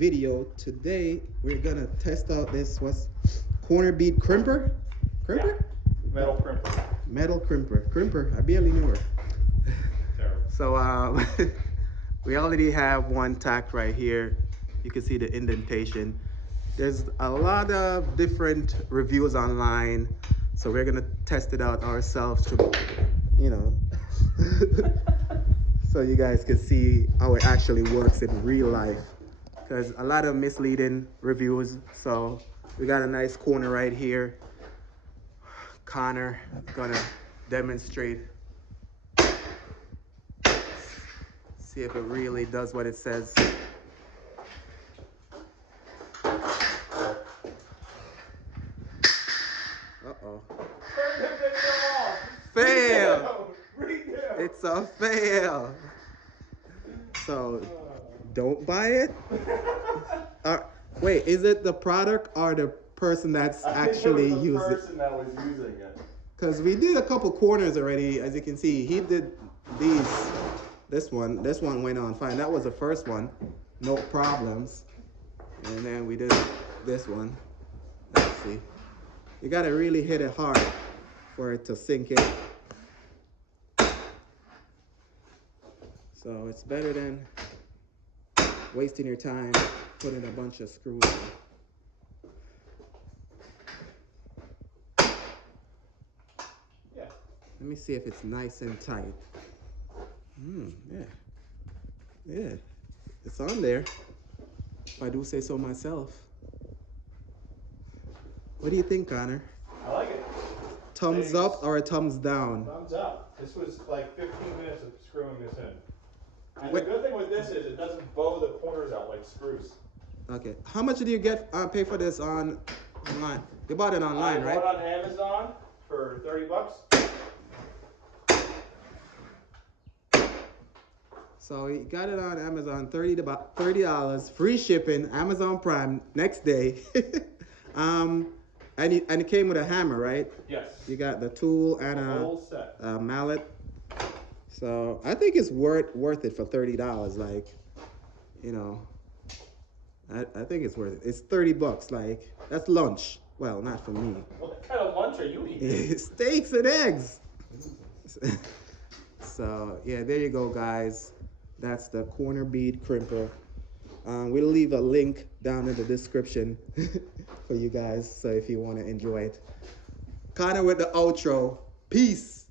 video. Today we're gonna test out this corner bead crimper. Yeah. Metal crimper. Metal crimper. I barely knew her. Terrible. So we already have one tacked right here. You can see the indentation. There's a lot of different reviews online, so we're gonna test it out ourselves to, so you guys can see how it actually works in real life. Because a lot of misleading reviews. So we got a nice corner right here. Connor gonna demonstrate. See if it really does what it says. Uh-oh. Fail! It's a fail. So, don't buy it? Wait, is it the product or the person that's actually using it? The person that was using it. Because we did a couple corners already, as you can see. He did these. This one went on fine. That was the first one, no problems. And then we did this one. Let's see. You gotta really hit it hard for it to sink in. So it's better than wasting your time putting a bunch of screws in. Yeah. Let me see if it's nice and tight. Yeah, it's on there, if I do say so myself. What do you think, Connor? I like it. Thumbs up or a thumbs down? Thumbs up. This was like 15 minutes of screwing this in. And the good thing with this is it doesn't bow the corners out like screws. Okay. How much did you pay for this online? You bought it online, right? I bought it on Amazon for 30 bucks. So you got it on Amazon, $30, free shipping, Amazon Prime, next day. And it came with a hammer, right? Yes. You got the tool and a whole set. A mallet. So I think it's worth it for $30. Like, I think it's worth it. It's 30 bucks. Like, that's lunch. Well, not for me. What kind of lunch are you eating? Steaks and eggs. So yeah, there you go, guys. That's the corner bead crimper. We'll leave a link down in the description for you guys, so if you want to enjoy it. Connor with the outro. Peace.